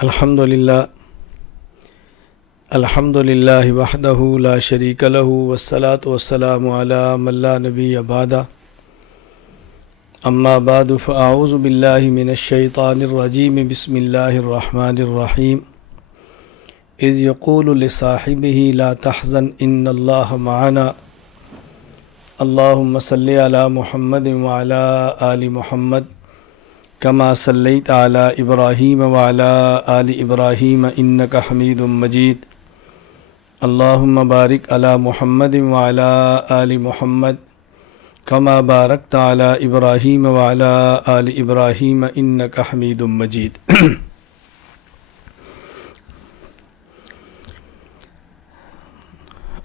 الحمدللہ وحدہ لا شریک لہ والصلاة والسلام علی من لا نبی بعدہ اما بعد فاعوذ باللہ من الشیطان الرجیم بسم اللہ الرحمن الرحیم اذ یقول لصاحبہ لا تحزن ان اللہ معنا اللہم صلی علی محمد وعلی آل محمد کما صلیت علی ابراہیم وعلی آل ابراہیم انک حمید مجید اللہم بارک علی محمد وعلی آل محمد کما بارکت علی ابراہیم وعلی آل ابراہیم انک حمید مجید۔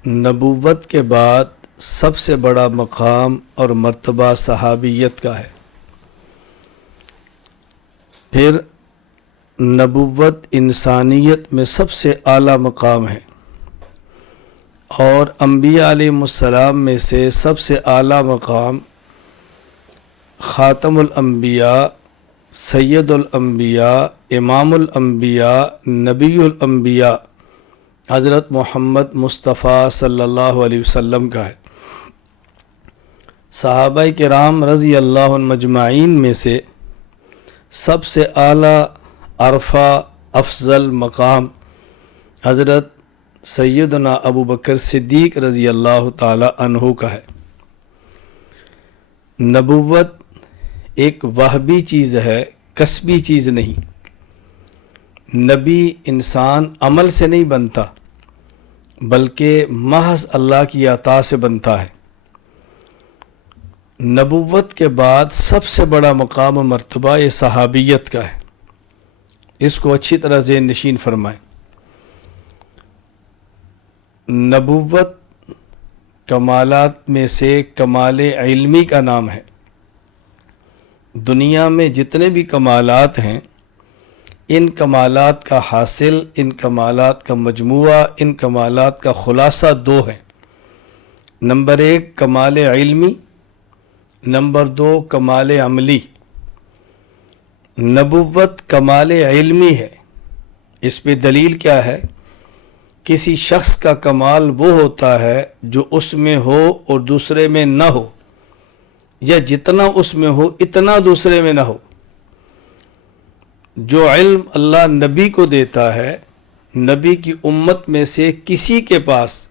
نبوت کے بعد سب سے بڑا مقام اور مرتبہ صحابیت کا ہے۔ پھر نبوت انسانیت میں سب سے اعلیٰ مقام ہے، اور انبیاء علیہ السلام میں سے سب سے اعلیٰ مقام خاتم الانبیاء، سید الانبیاء، امام الانبیاء، نبی الانبیاء حضرت محمد مصطفیٰ صلی اللہ علیہ وسلم کا ہے۔ صحابہ کرام رضی اللہ عنہم مجمعین میں سے سب سے اعلیٰ عرفہ افضل مقام حضرت سیدنا ابو بکر صدیق رضی اللہ تعالی عنہ کا ہے۔ نبوت ایک وہبی چیز ہے، کسبی چیز نہیں۔ نبی انسان عمل سے نہیں بنتا، بلکہ محض اللہ کی عطا سے بنتا ہے۔ نبوت کے بعد سب سے بڑا مقام و مرتبہ یہ صحابیت کا ہے، اس کو اچھی طرح ذہن نشین فرمائیں۔ نبوت کمالات میں سے کمال علمی کا نام ہے۔ دنیا میں جتنے بھی کمالات ہیں، ان کمالات کا حاصل، ان کمالات کا مجموعہ، ان کمالات کا خلاصہ دو ہیں۔ نمبر ایک کمال علمی، نمبر دو کمال عملی۔ نبوت کمال علمی ہے، اس پہ دلیل کیا ہے؟ کسی شخص کا کمال وہ ہوتا ہے جو اس میں ہو اور دوسرے میں نہ ہو، یا جتنا اس میں ہو اتنا دوسرے میں نہ ہو۔ جو علم اللہ نبی کو دیتا ہے، نبی کی امت میں سے کسی کے پاس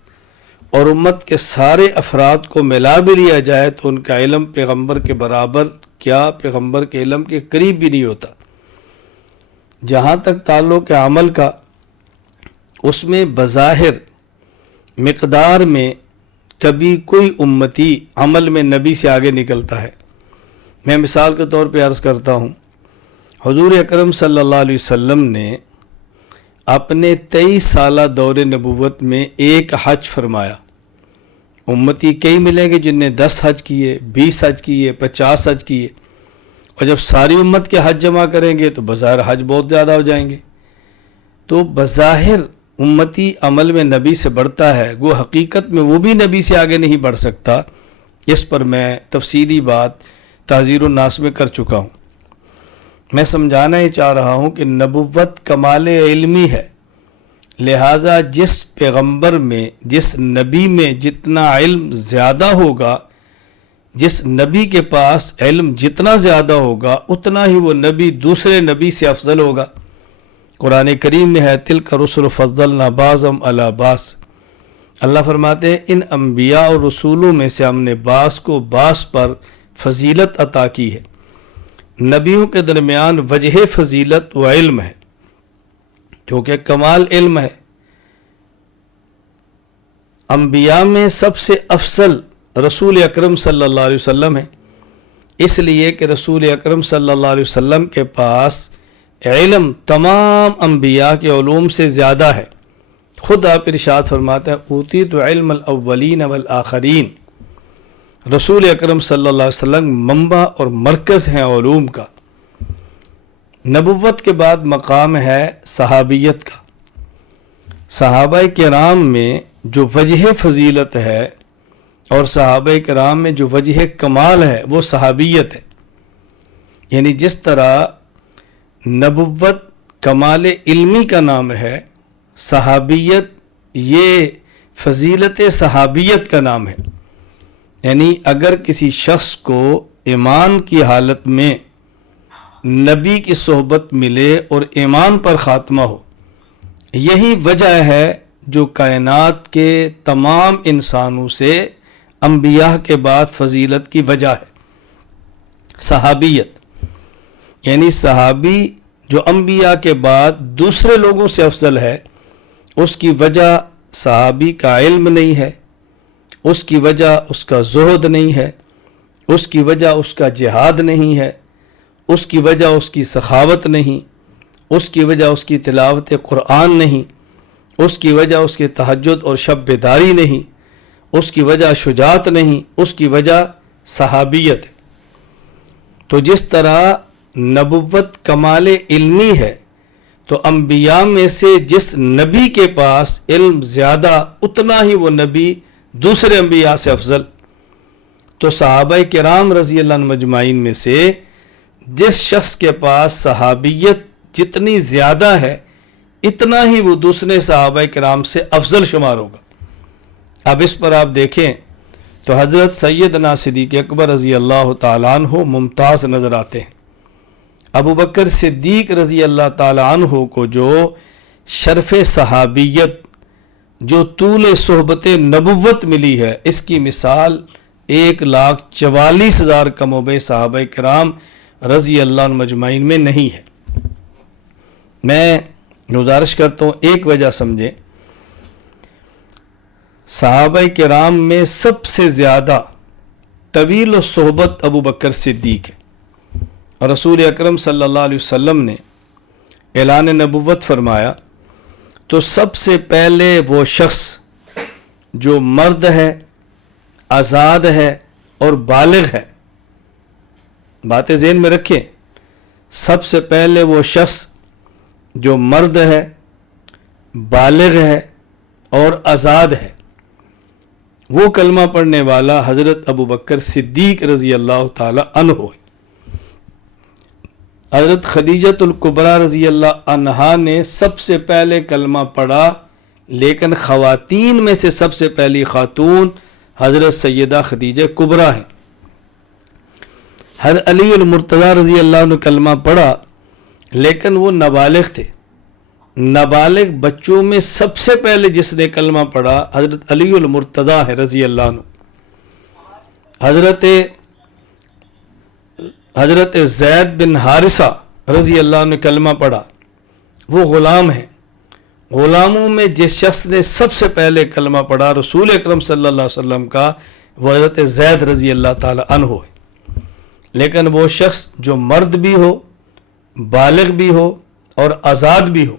اور امت کے سارے افراد کو ملا بھی لیا جائے تو ان کا علم پیغمبر کے برابر کیا، پیغمبر کے علم کے قریب بھی نہیں ہوتا۔ جہاں تک تعلق ہے عمل کا، اس میں بظاہر مقدار میں کبھی کوئی امتی عمل میں نبی سے آگے نکلتا ہے۔ میں مثال کے طور پہ عرض کرتا ہوں، حضور اکرم صلی اللہ علیہ وسلم نے اپنے 23 سالہ دور نبوت میں ایک حج فرمایا۔ امتی کئی ملیں گے جن نے 10 حج کیے، 20 حج کیے، 50 حج کیے، اور جب ساری امت کے حج جمع کریں گے تو بظاہر حج بہت زیادہ ہو جائیں گے۔ تو بظاہر امتی عمل میں نبی سے بڑھتا ہے، وہ حقیقت میں وہ بھی نبی سے آگے نہیں بڑھ سکتا۔ اس پر میں تفصیلی بات تحذیر الناس میں کر چکا ہوں۔ میں سمجھانا یہ چاہ رہا ہوں کہ نبوت کمال علمی ہے، لہٰذا جس پیغمبر میں، جس نبی میں جتنا علم زیادہ ہوگا، جس نبی کے پاس علم جتنا زیادہ ہوگا، اتنا ہی وہ نبی دوسرے نبی سے افضل ہوگا۔ قرآن کریم میں ہے تلک رسل فضلنا بعضهم علی بعض۔ اللہ فرماتے ہیں ان انبیاء اور رسولوں میں سے ہم نے بعض کو بعض پر فضیلت عطا کی ہے۔ نبیوں کے درمیان وجہ فضیلت و علم ہے، کیونکہ کمال علم ہے۔ انبیاء میں سب سے افضل رسول اکرم صلی اللہ علیہ وسلم ہے، اس لیے کہ رسول اکرم صلی اللہ علیہ وسلم کے پاس علم تمام انبیاء کے علوم سے زیادہ ہے۔ خود آپ ارشاد فرماتے ہیں اوتیت علم الاولین والآخرین۔ رسول اکرم صلی اللہ علیہ وسلم منبع اور مرکز ہیں علوم کا۔ نبوت کے بعد مقام ہے صحابیت کا۔ صحابہ کرام میں جو وجہ فضیلت ہے اور صحابہ کرام میں جو وجہ کمال ہے وہ صحابیت ہے۔ یعنی جس طرح نبوت کمال علمی کا نام ہے، صحابیت یہ فضیلت صحابیت کا نام ہے. یعنی اگر کسی شخص کو ایمان کی حالت میں نبی کی صحبت ملے اور ایمان پر خاتمہ ہو، یہی وجہ ہے جو کائنات کے تمام انسانوں سے انبیاء کے بعد فضیلت کی وجہ ہے. صحابیت یعنی صحابی جو انبیاء کے بعد دوسرے لوگوں سے افضل ہے، اس کی وجہ صحابی کا علم نہیں ہے، اس کی وجہ اس کا زہد نہیں ہے، اس کی وجہ اس کا جہاد نہیں ہے، اس کی وجہ اس کی سخاوت نہیں، اس کی وجہ اس کی تلاوت قرآن نہیں، اس کی وجہ اس کی تہجد اور شب بیداری نہیں، اس کی وجہ شجاعت نہیں، اس کی وجہ صحابیت ہے. تو جس طرح نبوت کمال علمی ہے، تو انبیاء میں سے جس نبی کے پاس علم زیادہ اتنا ہی وہ نبی دوسرے انبیاء سے افضل. تو صحابہ کرام رضی اللہ عنہ مجمعین میں سے جس شخص کے پاس صحابیت جتنی زیادہ ہے، اتنا ہی وہ دوسرے صحابہ کرام سے افضل شمار ہوگا. اب اس پر آپ دیکھیں تو حضرت سیدنا صدیق اکبر رضی اللہ تعالیٰ عنہ ممتاز نظر آتے ہیں. ابو بکر صدیق رضی اللہ تعالیٰ عنہ کو جو شرف صحابیت، جو طول صحبت نبوت ملی ہے، اس کی مثال 1,44,000 کم و بیش صحابہ کرام رضی اللہ عنہ مجمعین میں نہیں ہے. میں گزارش کرتا ہوں ایک وجہ سمجھیں. صحابہ کرام میں سب سے زیادہ طویل و صحبت ابو بکر صدیق ہے، اور رسول اکرم صلی اللہ علیہ وسلم نے اعلان نبوت فرمایا تو سب سے پہلے وہ شخص جو مرد ہے، آزاد ہے اور بالغ ہے، باتیں ذہن میں رکھیں، سب سے پہلے وہ شخص جو مرد ہے، بالغ ہے اور آزاد ہے، وہ کلمہ پڑھنے والا حضرت ابو بکر صدیق رضی اللہ تعالی عنہ ہے. حضرت خدیجۃ الکبریٰ رضی اللہ عنہا نے سب سے پہلے کلمہ پڑھا، لیکن خواتین میں سے سب سے پہلی خاتون حضرت سیدہ خدیجہ کبریٰ ہیں. حضرت علی المرتضیٰ رضی اللہ عنہ کلمہ پڑھا، لیکن وہ نابالغ تھے. نابالغ بچوں میں سب سے پہلے جس نے کلمہ پڑھا حضرت علی المرتضیٰ ہے رضی اللہ عنہ. حضرت زید بن حارثہ رضی اللہ عنہ کلمہ پڑھا، وہ غلام ہیں. غلاموں میں جس شخص نے سب سے پہلے کلمہ پڑھا رسول اکرم صلی اللہ علیہ وسلم کا، وہ حضرت زید رضی اللہ تعالی عنہ ہے. لیکن وہ شخص جو مرد بھی ہو، بالغ بھی ہو اور آزاد بھی ہو،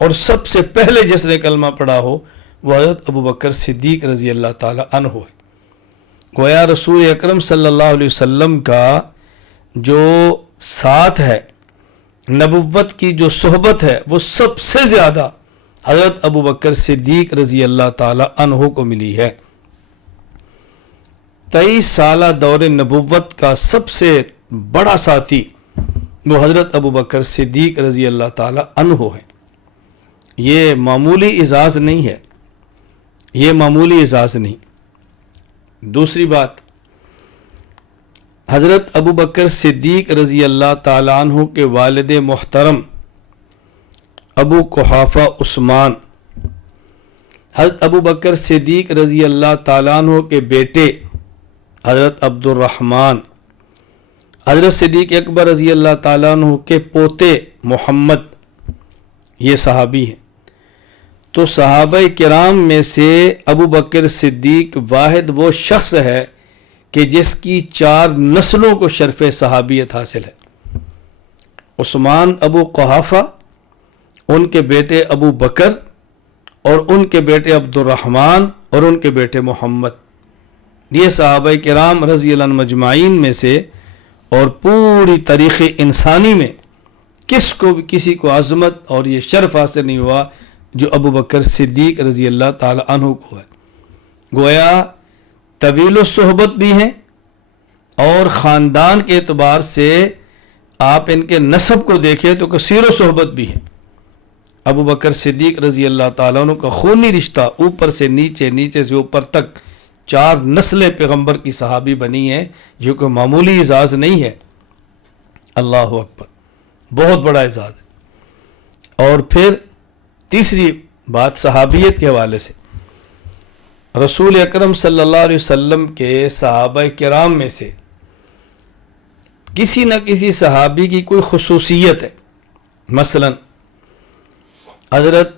اور سب سے پہلے جس نے کلمہ پڑھا ہو، وہ حضرت ابو بکر صدیق رضی اللہ تعالی عنہ ہے. گویا رسول اکرم صلی اللہ علیہ وسلم کا جو ساتھ ہے، نبوت کی جو صحبت ہے، وہ سب سے زیادہ حضرت ابو بکر صدیق رضی اللہ تعالی عنہ کو ملی ہے. 23 سالہ دور نبوت کا سب سے بڑا ساتھی وہ حضرت ابو بکر صدیق رضی اللہ تعالی عنہ ہے. یہ معمولی اعزاز نہیں ہے، یہ معمولی اعزاز نہیں. دوسری بات، حضرت ابو بکر صدیق رضی اللہ تعالیٰ عنہ کے والد محترم ابو قحافہ عثمان، حضرت ابو بکر صدیق رضی اللہ تعالیٰ عنہ کے بیٹے حضرت عبد الرحمن، حضرت صدیق اکبر رضی اللہ تعالیٰ عنہ کے پوتے محمد، یہ صحابی ہیں. تو صحابہ کرام میں سے ابو بکر صدیق واحد وہ شخص ہے کہ جس کی 4 نسلوں کو شرف صحابیت حاصل ہے. عثمان ابو قحافہ، ان کے بیٹے ابو بکر، اور ان کے بیٹے عبد الرحمن، اور ان کے بیٹے محمد. یہ صحابہ کرام رضی اللہ عنہ مجمعین میں سے، اور پوری تاریخ انسانی میں کسی کو عظمت اور یہ شرف حاصل نہیں ہوا جو ابو بکر صدیق رضی اللہ تعالی عنہ کو ہے. گویا طویل الصحبت بھی ہیں، اور خاندان کے اعتبار سے آپ ان کے نسب کو دیکھیں تو کثیر و صحبت بھی ہے. ابو بکر صدیق رضی اللہ تعالیٰ عنہ کا خونی رشتہ اوپر سے نیچے، نیچے سے اوپر تک 4 نسلیں پیغمبر کی صحابی بنی ہیں، جو کہ معمولی اعزاز نہیں ہے. اللہ اکبر، بہت بڑا اعزاز ہے. اور پھر تیسری بات صحابیت کے حوالے سے، رسول اکرم صلی اللہ علیہ وسلم کے صحابہ کرام میں سے کسی نہ کسی صحابی کی کوئی خصوصیت ہے. مثلا حضرت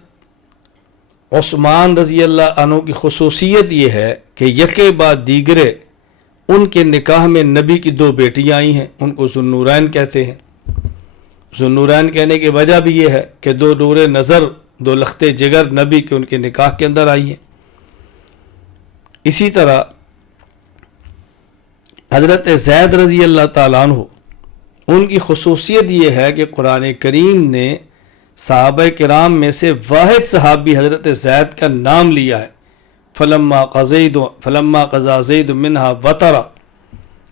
عثمان رضی اللہ عنہ کی خصوصیت یہ ہے کہ یکے بعد دیگرے ان کے نکاح میں نبی کی 2 بیٹیاں آئی ہیں، ان کو ذوالنورین کہتے ہیں. ذوالنورین کہنے کی وجہ بھی یہ ہے کہ 2 نور نظر، 2 لختے جگر نبی کے ان کے نکاح کے اندر آئی ہیں. اسی طرح حضرت زید رضی اللہ تعالیٰ عنہ، ان کی خصوصیت یہ ہے کہ قرآن کریم نے صحابہ کرام میں سے واحد صحابی حضرت زید کا نام لیا ہے. فلما قضا زید منہا وطرا،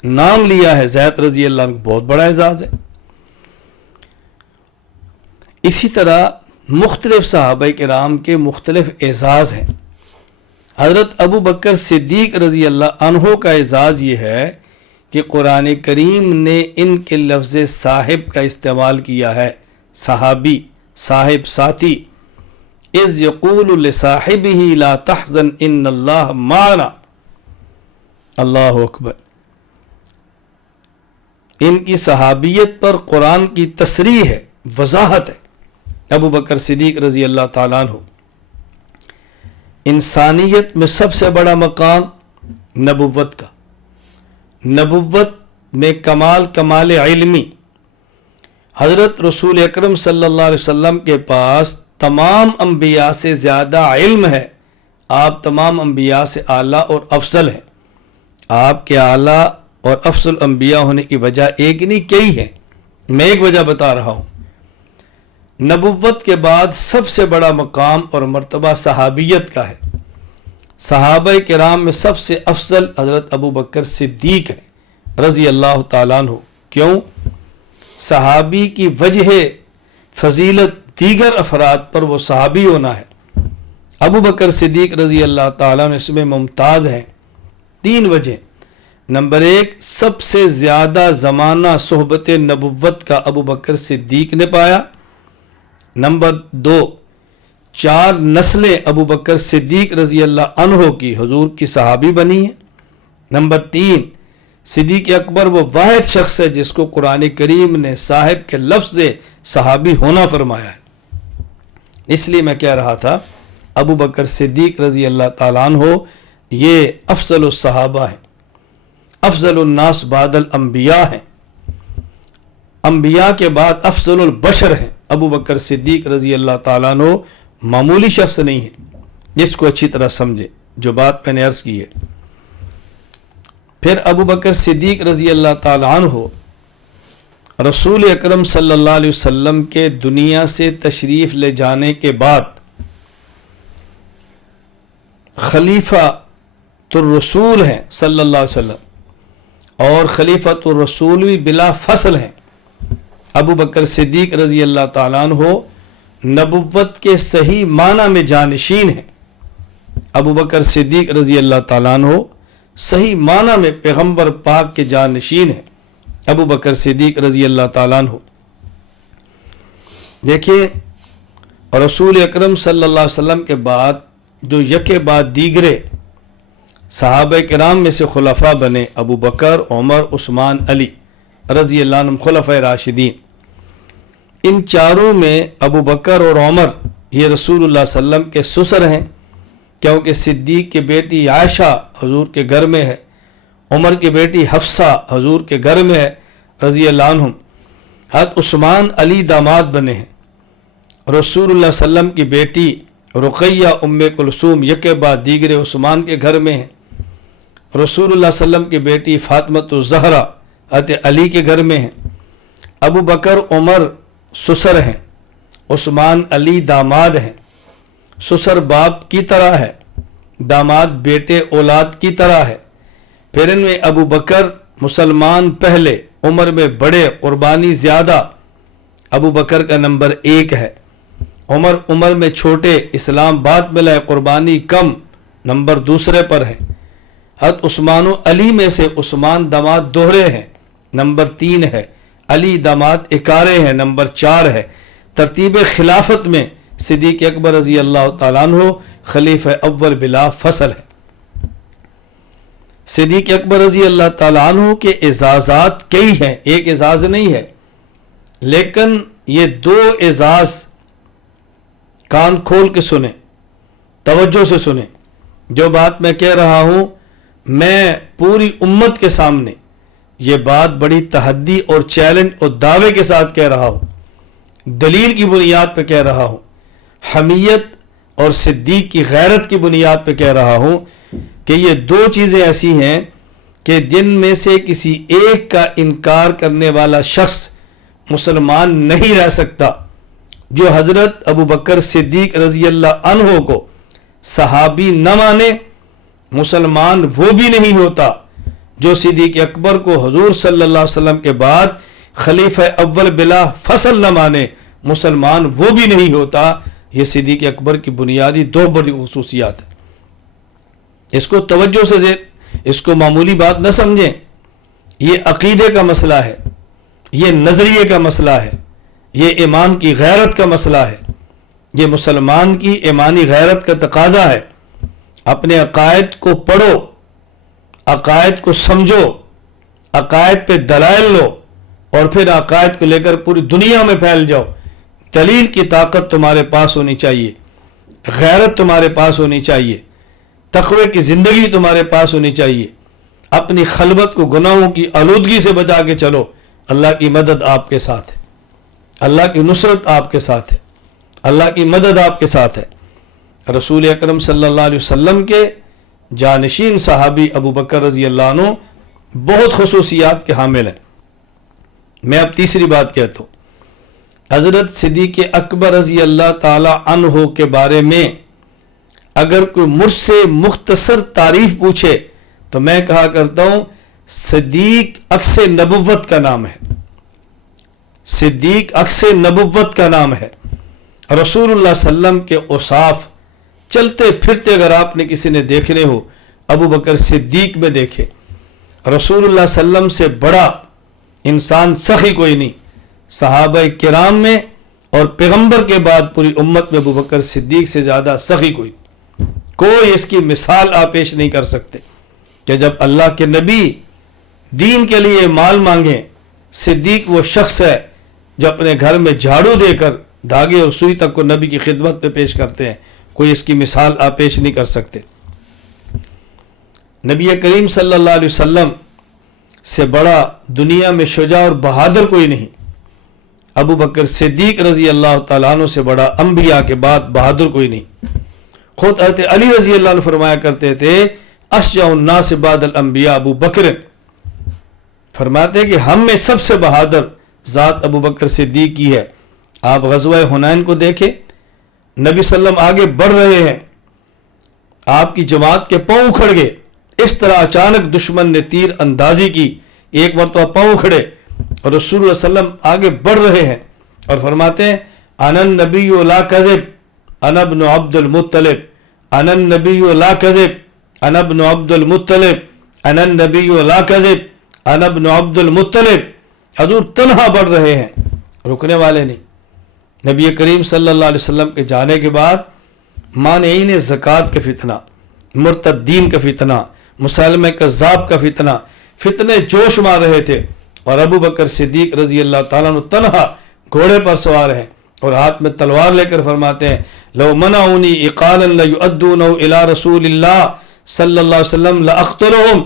نام لیا ہے زید رضی اللہ عنہ، بہت بڑا اعزاز ہے. اسی طرح مختلف صحابہ کرام کے مختلف اعزاز ہیں. حضرت ابو بکر صدیق رضی اللہ عنہ کا اعزاز یہ ہے کہ قرآن کریم نے ان کے لفظ صاحب کا استعمال کیا ہے. صحابی، صاحب، ساتھی. اذ یقول لصاحبہ لا تحزن ان اللہ معنا. اللہ اکبر. ان کی صحابیت پر قرآن کی تصریح ہے، وضاحت ہے. ابو بکر صدیق رضی اللہ تعالیٰ عنہ، انسانیت میں سب سے بڑا مقام نبوت کا. نبوت میں کمال علمی. حضرت رسول اکرم صلی اللہ علیہ وسلم کے پاس تمام انبیاء سے زیادہ علم ہے. آپ تمام انبیاء سے اعلیٰ اور افضل ہیں. آپ کے اعلیٰ اور افضل انبیاء ہونے کی وجہ ایک نہیں کئی ہے. میں ایک وجہ بتا رہا ہوں. نبوت کے بعد سب سے بڑا مقام اور مرتبہ صحابیت کا ہے. صحابہ کرام میں سب سے افضل حضرت ابو بکر صدیق ہے رضی اللہ تعالیٰ عنہ. کیوں؟ صحابی کی وجہ فضیلت دیگر افراد پر وہ صحابی ہونا ہے. ابو بکر صدیق رضی اللہ تعالیٰ عنہ اس میں ممتاز ہیں. 3 وجہ. نمبر 1، سب سے زیادہ زمانہ صحبت نبوت کا ابو بکر صدیق نے پایا. نمبر 2، 4 نسلیں ابو بکر صدیق رضی اللہ عنہ کی حضور کی صحابی بنی ہیں. نمبر 3، صدیق اکبر وہ واحد شخص ہے جس کو قرآن کریم نے صاحب کے لفظ صحابی ہونا فرمایا ہے. اس لیے میں کہہ رہا تھا ابو بکر صدیق رضی اللہ تعالیٰ عنہ یہ افضل الصحابہ ہیں، افضل الناس بعد الانبیاء ہیں. انبیاء کے بعد افضل البشر ہیں. ابو بکر صدیق رضی اللہ تعالیٰ عنہ معمولی شخص نہیں ہے. جس کو اچھی طرح سمجھے جو بات میں نے عرض کی ہے. پھر ابو بکر صدیق رضی اللہ تعالیٰ عنہ رسول اکرم صلی اللہ علیہ وسلم کے دنیا سے تشریف لے جانے کے بعد خلیفۃ الرسول ہیں صلی اللہ علیہ وسلم، اور خلیفۃ الرسول بھی بلا فصل ہیں. ابو بکر صدیق رضی اللہ تعالیٰ عنہ نبوت کے صحیح معنی میں جانشین ہیں. ابو بکر صدیق رضی اللہ تعالیٰ عنہ صحیح معنی میں پیغمبر پاک کے جانشین ہیں. ابو بکر صدیق رضی اللہ تعالیٰ عنہ دیکھیے رسول اکرم صلی اللہ علیہ وسلم کے بعد جو یکے بعد دیگرے صحابہ کرام میں سے خلفاء بنے، ابو بکر، عمر، عثمان، علی رضی اللہ عنہم خلفاء راشدین. ان چاروں میں ابو بکر اور عمر یہ رسول اللہ صلی اللہ علیہ وسلم کے سسر ہیں، کیونکہ صدیق کی بیٹی عائشہ حضور کے گھر میں ہے، عمر کی بیٹی حفصہ حضور کے گھر میں ہے رضی اللہ عنہم. حضرت عثمان علی داماد بنے ہیں. رسول اللہ صلی اللہ علیہ وسلم کی بیٹی رقیہ ام کلثوم یکے بعد دیگرے عثمان کے گھر میں ہیں. رسول اللہ صلی اللہ علیہ وسلم کی بیٹی فاطمۃ الزہرا حضرت علی کے گھر میں ہیں. ابو بکر عمر سسر ہیں، عثمان علی داماد ہیں. سسر باپ کی طرح ہے، داماد بیٹے اولاد کی طرح ہے. پھر ان میں ابو بکر مسلمان پہلے، عمر میں بڑے، قربانی زیادہ، ابو بکر کا نمبر 1 ہے۔ عمر میں چھوٹے، اسلام بعد ملا ہے، قربانی کم، نمبر 2 پر ہے۔ حضرت عثمان و علی میں سے عثمان داماد دوہرے ہیں، نمبر 3 ہے۔ علی داماد اکارے ہیں، نمبر 4 ہے۔ ترتیب خلافت میں صدیق اکبر رضی اللہ تعالیٰ عنہ خلیفہ اول بلا فصل ہے۔ صدیق اکبر رضی اللہ تعالیٰ عنہ کے اعزازات کئی ہیں، ایک اعزاز نہیں ہے، لیکن یہ 2 اعزاز کان کھول کے سنیں، توجہ سے سنیں۔ جو بات میں کہہ رہا ہوں میں پوری امت کے سامنے یہ بات بڑی تحدی اور چیلنج اور دعوے کے ساتھ کہہ رہا ہوں، دلیل کی بنیاد پہ کہہ رہا ہوں، حمیت اور صدیق کی غیرت کی بنیاد پہ کہہ رہا ہوں کہ یہ 2 چیزیں ایسی ہیں کہ جن میں سے کسی ایک کا انکار کرنے والا شخص مسلمان نہیں رہ سکتا۔ جو حضرت ابو بکر صدیق رضی اللہ عنہ کو صحابی نہ مانے، مسلمان وہ بھی نہیں ہوتا۔ جو صدیق اکبر کو حضور صلی اللہ علیہ وسلم کے بعد خلیفہ اول بلا فصل نہ مانے، مسلمان وہ بھی نہیں ہوتا۔ یہ صدیق اکبر کی بنیادی 2 بڑی خصوصیات ہیں، اس کو توجہ سے، اس کو معمولی بات نہ سمجھیں۔ یہ عقیدے کا مسئلہ ہے، یہ نظریے کا مسئلہ ہے، یہ ایمان کی غیرت کا مسئلہ ہے، یہ مسلمان کی ایمانی غیرت کا تقاضا ہے۔ اپنے عقائد کو پڑھو، عقائد کو سمجھو، عقائد پہ دلائل لو، اور پھر عقائد کو لے کر پوری دنیا میں پھیل جاؤ۔ دلیل کی طاقت تمہارے پاس ہونی چاہیے، غیرت تمہارے پاس ہونی چاہیے، تقوی کی زندگی تمہارے پاس ہونی چاہیے۔ اپنی خلوت کو گناہوں کی آلودگی سے بچا کے چلو، اللہ کی مدد آپ کے ساتھ ہے، اللہ کی نصرت آپ کے ساتھ ہے، اللہ کی مدد آپ کے ساتھ ہے۔ رسول اکرم صلی اللہ علیہ وسلم کے جانشین صحابی ابو بکر رضی اللہ عنہ بہت خصوصیات کے حامل ہیں۔ میں اب تیسری بات کہتا ہوں، حضرت صدیق اکبر رضی اللہ تعالی عنہ کے بارے میں اگر کوئی مجھ سے مختصر تعریف پوچھے تو میں کہا کرتا ہوں صدیق عکس نبوت کا نام ہے، صدیق عکس نبوت کا نام ہے۔ رسول اللہ صلی اللہ علیہ وسلم کے اوصاف چلتے پھرتے اگر آپ نے کسی نے دیکھنے ہو، ابو بکر صدیق میں دیکھے۔ رسول اللہ صلی اللہ علیہ وسلم سے بڑا انسان سخی کوئی نہیں، صحابہ کرام میں اور پیغمبر کے بعد پوری امت میں ابو بکر صدیق سے زیادہ سخی کوئی اس کی مثال آپ پیش نہیں کر سکتے کہ جب اللہ کے نبی دین کے لیے مال مانگیں، صدیق وہ شخص ہے جو اپنے گھر میں جھاڑو دے کر دھاگے اور سوئی تک کو نبی کی خدمت پہ پیش کرتے ہیں، کوئی اس کی مثال آپ پیش نہیں کر سکتے۔ نبی کریم صلی اللہ علیہ وسلم سے بڑا دنیا میں شجاع اور بہادر کوئی نہیں، ابو بکر صدیق رضی اللہ تعالیٰ عنہ سے بڑا انبیاء کے بعد بہادر کوئی نہیں۔ خود حضرت علی رضی اللہ عنہ فرمایا کرتے تھے اشجع الناس بعد الانبیاء ابو بکر، فرماتے ہیں کہ ہم میں سب سے بہادر ذات ابو بکر صدیق کی ہے۔ آپ غزوہ حنین کو دیکھیں، نبی صلی اللہ علیہ وسلم آگے بڑھ رہے ہیں، آپ کی جماعت کے پاؤں اکھڑ گئے، اس طرح اچانک دشمن نے تیر اندازی کی، ایک مرتبہ پاؤں کھڑے اور رسول اللہ صلی اللہ علیہ وسلم آگے بڑھ رہے ہیں اور فرماتے ہیں انا النبی لا کذب انا ابن عبد المطلب، انا النبی لا کذب انا ابن عبد المطلب، انا النبی لا کذب انا ابن عبد المطلب۔ حضور تنہا بڑھ رہے ہیں، رکنے والے نہیں۔ نبی کریم صلی اللہ علیہ وسلم کے جانے کے بعد مانعین زکوٰۃ کا فتنہ، مرتدین کا فتنہ، مسلمہ کذاب کا فتنے جوش مار رہے تھے، اور ابو بکر صدیق رضی اللہ تعالیٰ عنہ تنہا گھوڑے پر سوار ہیں اور ہاتھ میں تلوار لے کر فرماتے ہیں لو منعونی اقالا لیؤدونہ الی رسول اللہ صلی اللہ علیہ وسلم لاقتلہم۔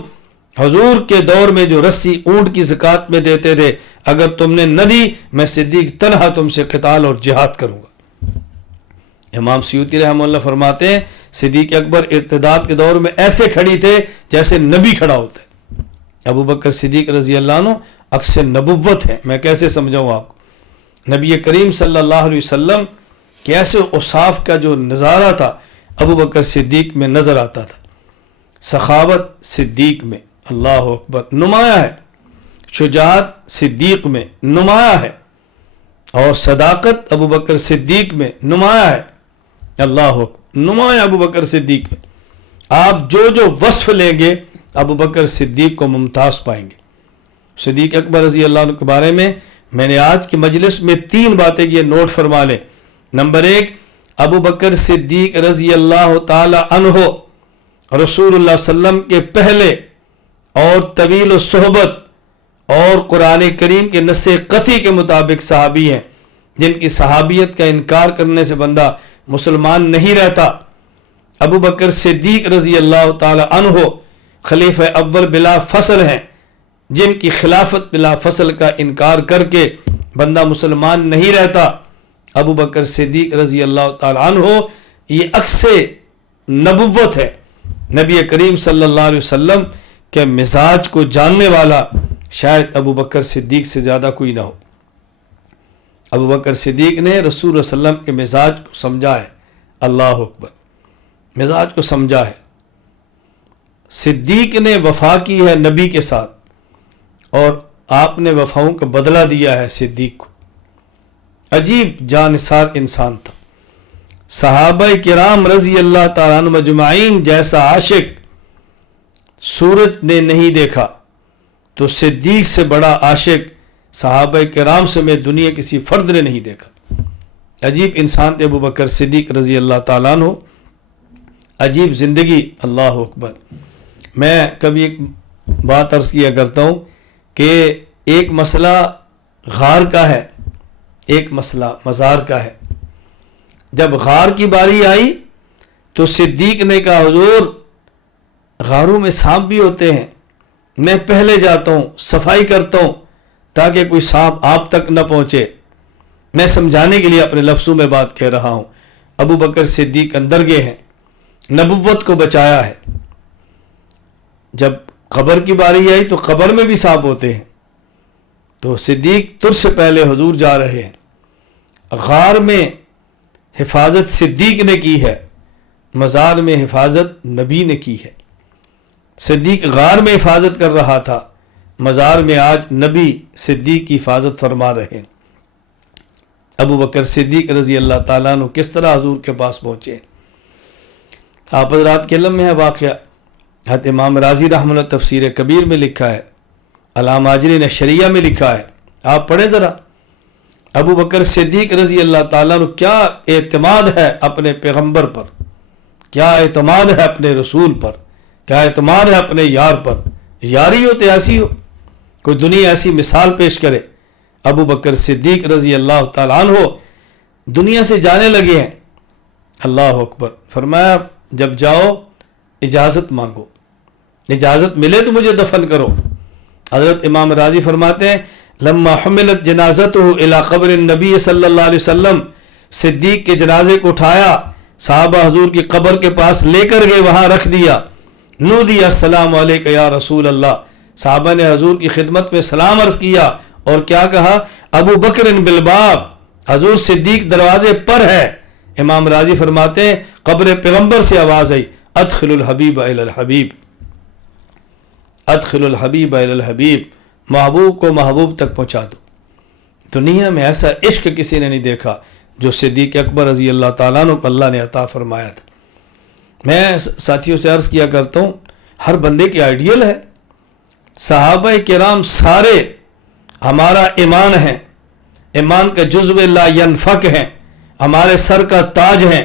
حضور کے دور میں جو رسی اونٹ کی زکوٰۃ میں دیتے تھے، اگر تم نے نہ دی میں صدیق تنہا تم سے قتال اور جہاد کروں گا۔ امام سیوطی رحمہ اللہ فرماتے ہیں صدیق اکبر ارتداد کے دور میں ایسے کھڑی تھے جیسے نبی کھڑا ہوتا ہے۔ ابو بکر صدیق رضی اللہ عنہ عکس نبوت ہے، میں کیسے سمجھاؤں آپ کو۔ نبی کریم صلی اللہ علیہ وسلم کے ایسے اوصاف کا جو نظارہ تھا ابو بکر صدیق میں نظر آتا تھا۔ سخاوت صدیق میں، اللہ اکبر، نمایاں ہے۔ شجاعت صدیق میں نمایاں ہے اور صداقت ابو بکر صدیق میں نمایاں ہے. اللہ نمایاں ابو بکر صدیق میں. آپ جو جو وصف لیں گے ابو بکر صدیق کو ممتاز پائیں گے. صدیق اکبر رضی اللہ عنہ کے بارے میں نے آج کی مجلس میں 3 باتیں یہ نوٹ فرما لیں. نمبر 1، ابو بکر صدیق رضی اللہ تعالی عنہ رسول اللہ صلی اللہ علیہ وسلم کے پہلے اور طویل الصحبت اور قرآن کریم کے نص قطعی کے مطابق صحابی ہیں جن کی صحابیت کا انکار کرنے سے بندہ مسلمان نہیں رہتا. ابو بکر صدیق رضی اللہ تعالی عنہ خلیفہ اول بلا فصل ہیں جن کی خلافت بلا فصل کا انکار کر کے بندہ مسلمان نہیں رہتا. ابو بکر صدیق رضی اللہ تعالی عنہ یہ عکس نبوت ہے. نبی کریم صلی اللہ علیہ وسلم کے مزاج کو جاننے والا شاید ابو بکر صدیق سے زیادہ کوئی نہ ہو. ابو بکر صدیق نے رسول اللہ صلی اللہ علیہ وسلم کے مزاج کو سمجھا ہے. اللہ اکبر، مزاج کو سمجھا ہے. صدیق نے وفا کی ہے نبی کے ساتھ اور آپ نے وفاؤں کا بدلہ دیا ہے صدیق کو. عجیب جانثار انسان تھا. صحابہ کرام رضی اللہ تعالیٰ عنہ مجمعین جیسا عاشق سورج نے نہیں دیکھا تو صدیق سے بڑا عاشق صحابہ کرام سے میں دنیا کسی فرد نے نہیں دیکھا. عجیب انسان تھے ابو بکر صدیق رضی اللہ تعالیٰ عنہ. عجیب زندگی. اللہ اکبر. میں کبھی ایک بات عرض کیا کرتا ہوں کہ ایک مسئلہ غار کا ہے، ایک مسئلہ مزار کا ہے. جب غار کی باری آئی تو صدیق نے کہا حضور غاروں میں سانپ بھی ہوتے ہیں، میں پہلے جاتا ہوں صفائی کرتا ہوں تاکہ کوئی سانپ آپ تک نہ پہنچے. میں سمجھانے کے لیے اپنے لفظوں میں بات کہہ رہا ہوں. ابو بکر صدیق اندر گئے ہیں، نبوت کو بچایا ہے. جب قبر کی باری آئی تو قبر میں بھی سانپ ہوتے ہیں تو صدیق تر سے پہلے حضور جا رہے ہیں. غار میں حفاظت صدیق نے کی ہے، مزار میں حفاظت نبی نے کی ہے. صدیق غار میں حفاظت کر رہا تھا، مزار میں آج نبی صدیق کی حفاظت فرما رہے ہیں. ابو بکر صدیق رضی اللہ تعالیٰ عنہ کس طرح حضور کے پاس پہنچے. آپ حضرات کے علم میں ہے واقعہ. حضرت امام راضی رحمہ اللہ تفسیر کبیر میں لکھا ہے، علامہ اجری نے شریعہ میں لکھا ہے. آپ پڑھیں ذرا. ابو بکر صدیق رضی اللہ تعالیٰ عنہ کیا اعتماد ہے اپنے پیغمبر پر، کیا اعتماد ہے اپنے رسول پر، کیا اعتماد ہے اپنے یار پر. یاری ہو تو ایسی ہو، کوئی دنیا ایسی مثال پیش کرے. ابو بکر صدیق رضی اللہ تعالیٰ عنہ دنیا سے جانے لگے ہیں. اللہ اکبر. فرمایا جب جاؤ اجازت مانگو، اجازت ملے تو مجھے دفن کرو. حضرت امام راضی فرماتے ہیں لما حملت جنازتہ الی قبر النبی صلی اللہ علیہ وسلم، صدیق کے جنازے کو اٹھایا صحابہ حضور کی قبر کے پاس لے کر گئے، وہاں رکھ دیا. نودی السلام علیکہ یا رسول اللہ. صحابہ نے حضور کی خدمت میں سلام عرض کیا اور کیا کہا ابو بکر بالباب، حضور صدیق دروازے پر ہے. امام راضی فرماتے ہیں قبر پیغمبر سے آواز آئی ادخل الحبیب الی الحبیب، ادخل الحبیب الی الحبیب، محبوب کو محبوب تک پہنچا دو. دنیا میں ایسا عشق کسی نے نہیں دیکھا جو صدیق اکبر رضی اللہ تعالیٰ عنہ کو اللہ نے عطا فرمایا تھا. میں ساتھیوں سے عرض کیا کرتا ہوں ہر بندے کی آئیڈیل ہے. صحابہ کرام سارے ہمارا ایمان ہیں، ایمان کا جزو لا ینفک ہیں، ہمارے سر کا تاج ہیں.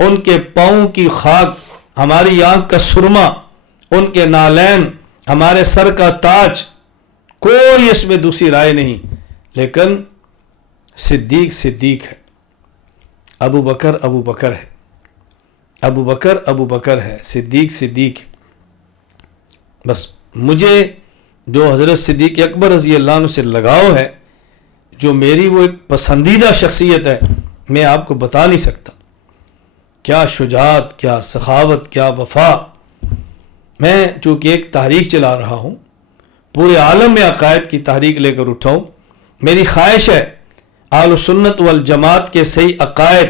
ان کے پاؤں کی خاک ہماری آنکھ کا سرما، ان کے نالین ہمارے سر کا تاج. کوئی اس میں دوسری رائے نہیں. لیکن صدیق صدیق ہے، ابو بکر ابو بکر ہے، ابو بکر ابو بکر ہے، صدیق صدیق ہے. بس مجھے جو حضرت صدیق اکبر رضی اللہ عنہ سے لگاؤ ہے، جو میری وہ ایک پسندیدہ شخصیت ہے، میں آپ کو بتا نہیں سکتا. کیا شجاعت، کیا سخاوت، کیا وفا. میں چونکہ ایک تحریک چلا رہا ہوں، پورے عالم میں عقائد کی تحریک لے کر اٹھاؤں. میری خواہش ہے اہل سنت والجماعت کے صحیح عقائد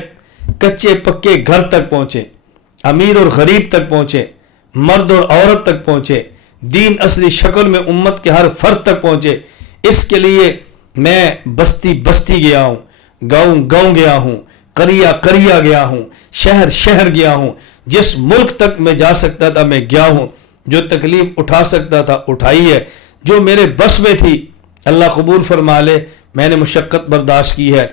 کچے پکے گھر تک پہنچے، امیر اور غریب تک پہنچے، مرد اور عورت تک پہنچے، دین اصلی شکل میں امت کے ہر فرد تک پہنچے، اس کے لیے میں بستی بستی گیا ہوں، گاؤں گاؤں گیا ہوں، قریہ قریہ گیا ہوں، شہر شہر گیا ہوں، جس ملک تک میں جا سکتا تھا میں گیا ہوں، جو تکلیف اٹھا سکتا تھا اٹھائی ہے، جو میرے بس میں تھی اللہ قبول فرما لے میں نے مشقت برداشت کی ہے۔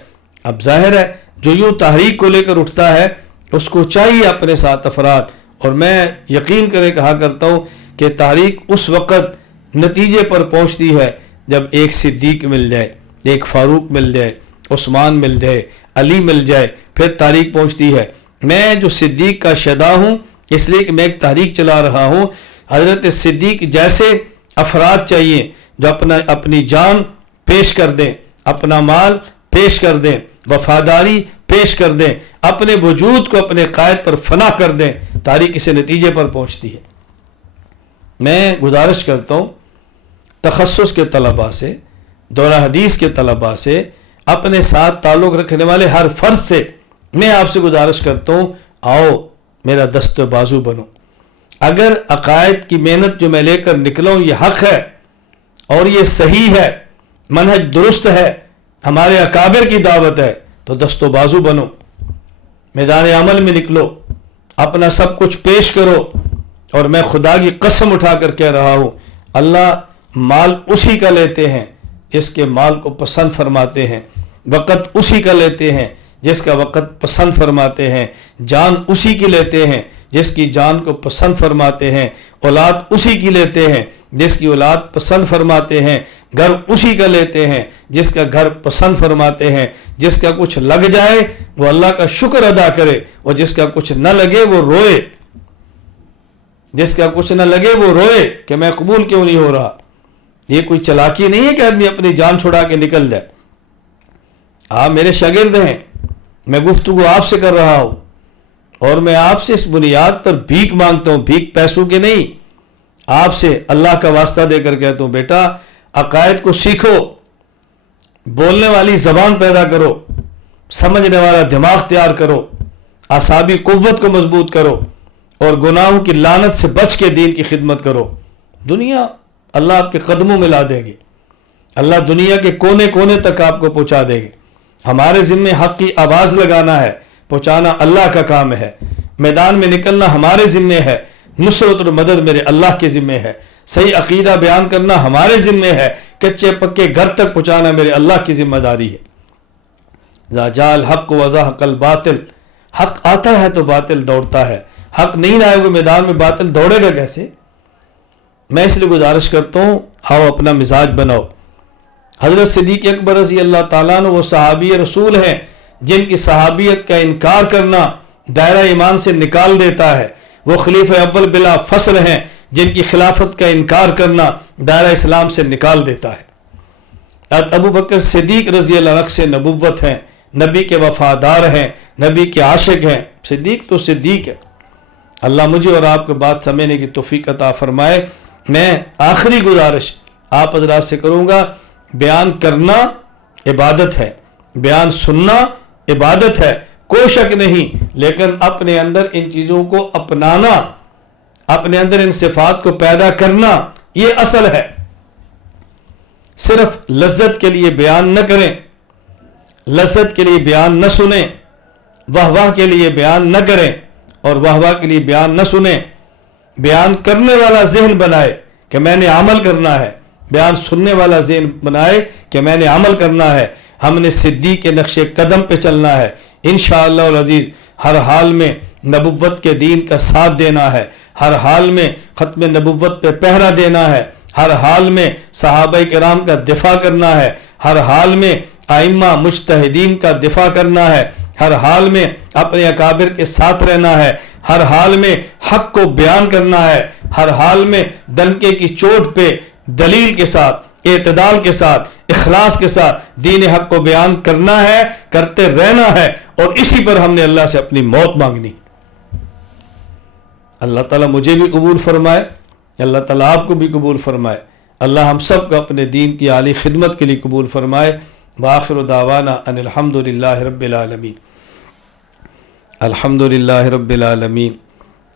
اب ظاہر ہے جو یوں تحریک کو لے کر اٹھتا ہے اس کو چاہیے اپنے ساتھ افراد، اور میں یقین کرے کہا کرتا ہوں کہ تحریک اس وقت نتیجے پر پہنچتی ہے جب ایک صدیق مل جائے، ایک فاروق مل جائے، عثمان مل جائے، علی مل جائے، پھر تحریک پہنچتی ہے۔ میں جو صدیق کا شیدا ہوں اس لیے کہ میں ایک تحریک چلا رہا ہوں، حضرت صدیق جیسے افراد چاہیے جو اپنی جان پیش کر دیں، اپنا مال پیش کر دیں، وفاداری پیش کر دیں، اپنے وجود کو اپنے قائد پر فنا کر دیں، تحریک اسے نتیجے پر پہنچتی ہے۔ میں گزارش کرتا ہوں تخصص کے طلباء سے، دورہ حدیث کے طلباء سے، اپنے ساتھ تعلق رکھنے والے ہر فرد سے میں آپ سے گزارش کرتا ہوں آؤ میرا دست و بازو بنو۔ اگر عقائد کی محنت جو میں لے کر نکلا ہوں یہ حق ہے اور یہ صحیح ہے، منہج درست ہے، ہمارے اکابر کی دعوت ہے، تو دست و بازو بنو، میدان عمل میں نکلو، اپنا سب کچھ پیش کرو۔ اور میں خدا کی قسم اٹھا کر کہہ رہا ہوں اللہ مال اسی کا لیتے ہیں جس کے مال کو پسند فرماتے ہیں، وقت اسی کا لیتے ہیں جس کا وقت پسند فرماتے ہیں، جان اسی کی لیتے ہیں جس کی جان کو پسند فرماتے ہیں، اولاد اسی کی لیتے ہیں جس کی اولاد پسند فرماتے ہیں، گھر اسی کا لیتے ہیں جس کا گھر پسند فرماتے ہیں۔ جس کا کچھ لگ جائے وہ اللہ کا شکر ادا کرے، اور جس کا کچھ نہ لگے وہ روئے، جس کا کچھ نہ لگے وہ روئے کہ میں قبول کیوں نہیں ہو رہا۔ یہ کوئی چلاکی نہیں ہے کہ آدمی اپنی جان چھڑا کے نکل جائے۔ آپ میرے شاگرد ہیں، میں گفتگو آپ سے کر رہا ہوں، اور میں آپ سے اس بنیاد پر بھیک مانگتا ہوں، بھیک پیسوں کے نہیں، آپ سے اللہ کا واسطہ دے کر کہتا ہوں بیٹا عقائد کو سیکھو، بولنے والی زبان پیدا کرو، سمجھنے والا دماغ تیار کرو، اعصابی قوت کو مضبوط کرو، اور گناہوں کی لعنت سے بچ کے دین کی خدمت کرو۔ دنیا اللہ آپ کے قدموں میں لا دے گی، اللہ دنیا کے کونے کونے تک آپ کو پہنچا دے گی۔ ہمارے ذمے حق کی آواز لگانا ہے، پہنچانا اللہ کا کام ہے، میدان میں نکلنا ہمارے ذمے ہے، نصرت اور مدد میرے اللہ کے ذمے ہے، صحیح عقیدہ بیان کرنا ہمارے ذمے ہے، کچے پکے گھر تک پہنچانا میرے اللہ کی ذمہ داری ہے۔ ذا جاء الحق وزهق الباطل، حق آتا ہے تو باطل دوڑتا ہے، حق نہیں آئے گا میدان میں باطل دوڑے گا کیسے؟ میں اس لیے گزارش کرتا ہوں آؤ اپنا مزاج بناؤ۔ حضرت صدیق اکبر رضی اللہ تعالیٰ عنہ وہ صحابی رسول ہیں جن کی صحابیت کا انکار کرنا دائرہ ایمان سے نکال دیتا ہے، وہ خلیفہ اول بلا فصل ہیں جن کی خلافت کا انکار کرنا دائرہ اسلام سے نکال دیتا ہے۔ ابو بکر صدیق رضی اللہ عنہ سے نبوت ہیں، نبی کے وفادار ہیں، نبی کے عاشق ہیں، صدیق تو صدیق ہے۔ اللہ مجھے اور آپ کو بات سمجھنے کی توفیق عطا فرمائے۔ میں آخری گزارش آپ حضرات سے کروں گا، بیان کرنا عبادت ہے، بیان سننا عبادت ہے، کوئی شک نہیں، لیکن اپنے اندر ان چیزوں کو اپنانا، اپنے اندر ان صفات کو پیدا کرنا یہ اصل ہے۔ صرف لذت کے لیے بیان نہ کریں، لذت کے لیے بیان نہ سنیں، واہ واہ کے لیے بیان نہ کریں اور واہ واہ کے لیے بیان نہ سنیں۔ بیان کرنے والا ذہن بنائے کہ میں نے عمل کرنا ہے، بیان سننے والا ذہن بنائے کہ میں نے عمل کرنا ہے۔ ہم نے صدیق کے نقش قدم پہ چلنا ہے انشاءاللہ العزیز، ہر حال میں نبوت کے دین کا ساتھ دینا ہے، ہر حال میں ختم نبوت پہ پہرا دینا ہے، ہر حال میں صحابہ کرام کا دفاع کرنا ہے، ہر حال میں ائمہ مجتہدین کا دفاع کرنا ہے، ہر حال میں اپنے اکابر کے ساتھ رہنا ہے، ہر حال میں حق کو بیان کرنا ہے، ہر حال میں ڈنکے کی چوٹ پہ دلیل کے ساتھ، اعتدال کے ساتھ، اخلاص کے ساتھ دین حق کو بیان کرنا ہے، کرتے رہنا ہے، اور اسی پر ہم نے اللہ سے اپنی موت مانگنی۔ اللہ تعالیٰ مجھے بھی قبول فرمائے، اللہ تعالیٰ آپ کو بھی قبول فرمائے، اللہ ہم سب کو اپنے دین کی عالی خدمت کے لیے قبول فرمائے۔ وآخر دعوانا ان الحمدللہ رب العالمین، الحمدللہ رب العالمین،